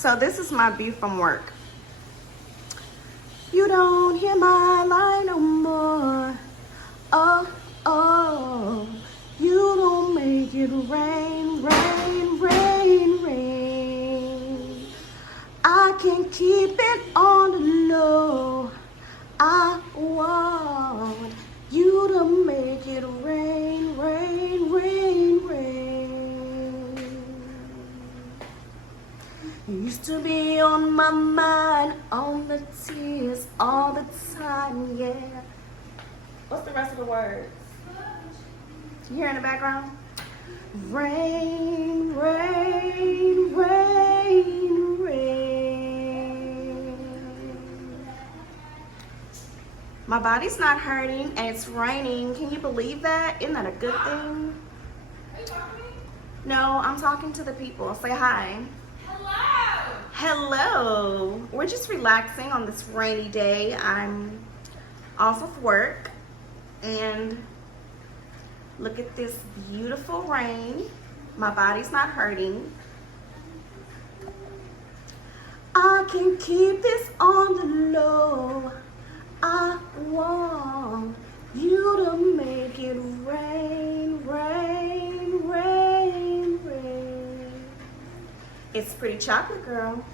So this is my view from work. You don't hear my line no more. Oh, oh. You don't make it rain, rain, rain, rain. I can keep it on the low. I want you to make it rain, rain, rain, rain. You used to be on my mind, on the tears all the time, yeah. What's the rest of the words? You hear in the background? Rain, rain, rain, rain. My body's not hurting and it's raining. Can you believe that? Isn't that a good thing? Are you talking to me? No, I'm talking to the people. Say hi. Hello! Hello. We're just relaxing on this rainy day. I'm off of work and look at this beautiful rain. My body's not hurting. I can keep this on the low. I want you to make it rain, rain, rain, rain. It's Pretty Chocolate Girl.